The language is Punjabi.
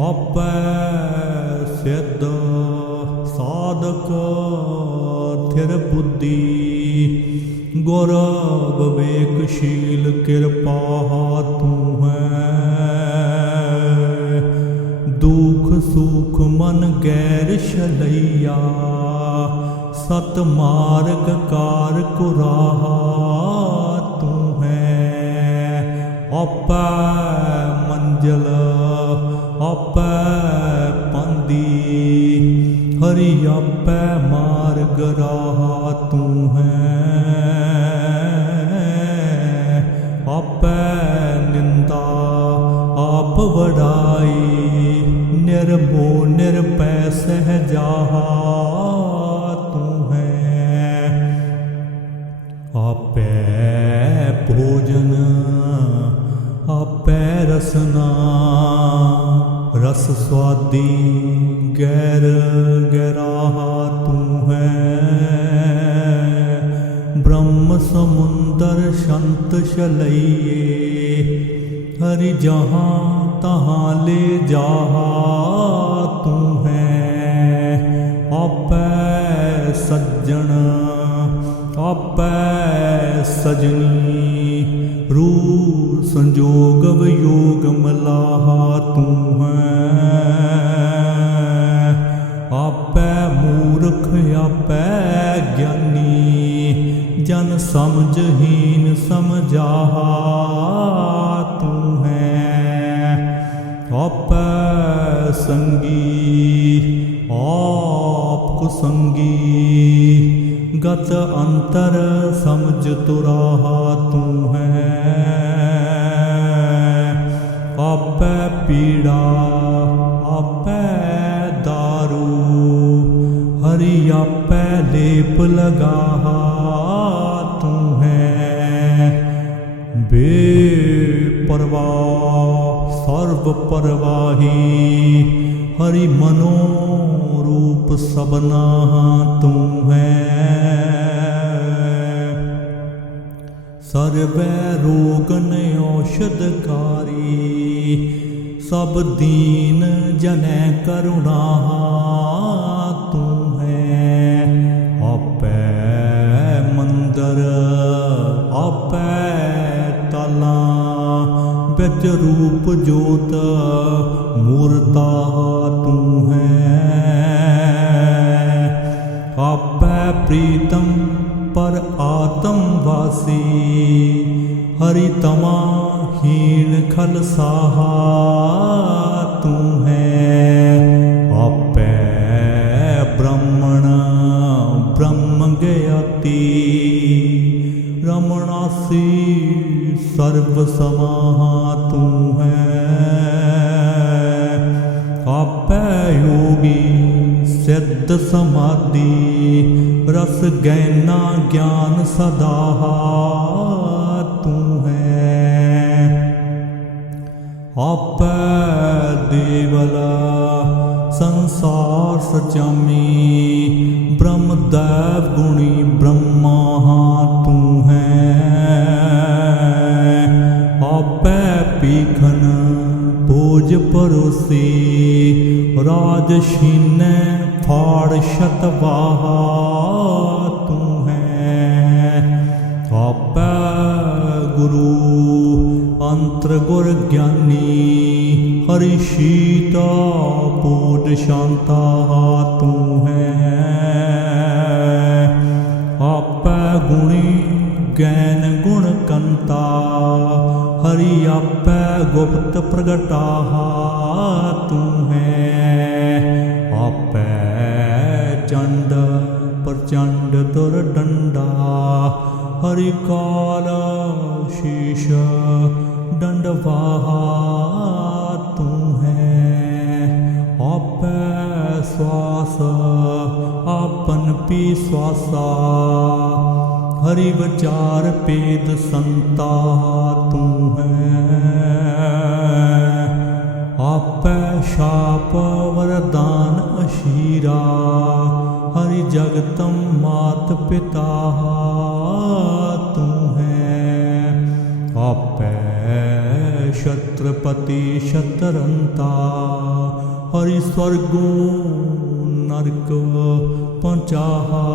ਆਪੈ ਸਿੱਧ ਸਾਧਕ ਥਿਰ ਬੁੱਧੀ। ਗੁਰ ਵਿਵੇਕਸ਼ੀਲ ਕਿਰਪਾ ਤੂੰ ਹੈ। ਦੁਖ ਸੁਖ ਮਨ ਗੈਰ ਛਲਈਆ। ਸਤ ਮਾਰਗ ਕਾਰ ਕੁਰਾਹਾ ਤੂੰ ਹੈ। ਆਪੈ ਮੰਜ਼ਲ ਹਰੀ ਮਾਰਗ ਰਾਹ ਤੂੰ ਹੈ। ਆਪੈ ਨਿੰਦਾ ਆਪ ਵਡਾਈ ਨਿਰਮੋ ਨਿਰਪੈ ਸਹਜਾਹਾ ਤੂੰ ਹੈ। ਆਪੈ ਭੋਜਨ, ਆਪੈ ਰਸਨਾ ਰਸ ਸਵਾਦੀ ਗੈਰ ਗਰਾਹਾ ਤੂੰ ਹੈ। ਬ੍ਰਹਮ ਸਮੁੰਦਰ ਸ਼ੰਤ ਛਲਈਏ, ਹਰਿ ਜਹਾਂ ਤਹਾਂ ਲੈ ਜਾਹਾ ਤੂੰ ਹੈ। ਆਪੈ ਸੱਜਣ, ਆਪੈ ਸਜਣੀ ਰੂ ਸੰਜੋਗ ਵਿਯੋਗ ਮਲਾਹ। ਜਨ ਸਮਝਹੀਨ ਸਮਝਾਹਾ ਤੂੰ ਹੈ। ਆਪੈ ਸੰਗੀ ਆਪ ਕੋ ਸੰਗੀ ਗਤ ਅੰਤਰ ਸਮਝ ਤੁਰਾਹਾ ਤੂੰ ਹੈ। ਆਪੈ ਪੀੜਾ, ਆਪੈ ਦਾਰੂ ਹਰੀ ਆਪੈ ਲੇਪ ਲਗਾਹਾ ਪਰਵਾਹ ਸਰਬ ਪਰਵਾਹੀ, ਹਰੀ ਮਨੋ ਰੂਪ ਸਬਨਾ ਤੂੰ ਹੈ। ਸਰਵੈ ਰੋਗਨ ਔਸ਼ਧਕਾਰੀ ਸਭ ਦੀਨ ਜਨੈ ਕਰੁਣਾ ਵਿੱਚ ਰੂਪ ਜੋਤ, ਮੂਰਤਾ ਤੂੰ ਹੈ। ਆਪੈ ਪ੍ਰੀਤਮ ਪਰ ਆਤਮ ਵਾਸੀ, ਹਰੀ ਤਮਾ ਹੀਣ ਖਲਸਾਹਾ ਤੂੰ ਹੈ। ਆਪੈ ਬ੍ਰਹਮਣ, ਬ੍ਰਹਮ ਗਿਆਤੀ, ਰਮਣਾਸੀ ਸਰਬ ਸਮਾਹਾ ਤੂੰ ਹੈ। ਆਪੈ ਯੋਗੀ ਸਿੱਧ ਸਮਾਧੀ, ਰਸ ਗੈਨਾ ਗਿਆਨ ਸਦਾ ਤੂੰ ਹੈ। ਆਪੈ ਦੇਵਲਾ ਸੰਸਾਰ ਸਚਾਮੀ ਬ੍ਰਹਮ ਦੇਵ ਗੁਣੀ ਬ੍ਰਹਮ ਪੀਖਨ ਭੋਜ ਪਰੋਸੀ, ਰਾਜ ਸ਼ੀਨੈ ਫਾੜ ਸ਼ਤਵਾਹਾ ਤੂੰ ਹੈ ਆਪੈ ਗੁਰੂ ਅੰਤਰ ਗੁਰ ਗਿਆਨੀ, ਹਰੀ ਸ਼ੀਤਾ ਪੂਜ ਸ਼ਾਂਤਾ, ਤੂੰ ਹੈ ਹਰੀ ਆਪੈ ਗੁਪਤ ਪ੍ਰਗਟਾਹਾ, ਤੂੰ ਹੈ। ਆਪੈ ਚੰਡ ਪ੍ਰਚੰਡ ਦੁਰ ਡੰਡਾ, ਹਰੀ ਕਾਲ ਸ਼ੀਸ਼ ਦੰਡਵਾਹਾ ਤੂੰ ਹੈ। ਆਪੈ ਸਵਾਸ, ਆਪਨ ਪੀ ਸਵਾਸਾ, ਹਰੀ ਵਿਚਾਰ ਪੇਦ ਸੰਤਾ ਹਰੀ ਜਗਤਮ ਮਾਤ ਪਿਤਾ ਤੂੰ ਹੈ। ਆਪੈ ਛਤਰਪਤੀ ਛਤਰੰਤਾ ਹਰੀ ਸਵਰਗੋਂ ਨਰਕ ਪਹੁੰਚਾਹਾ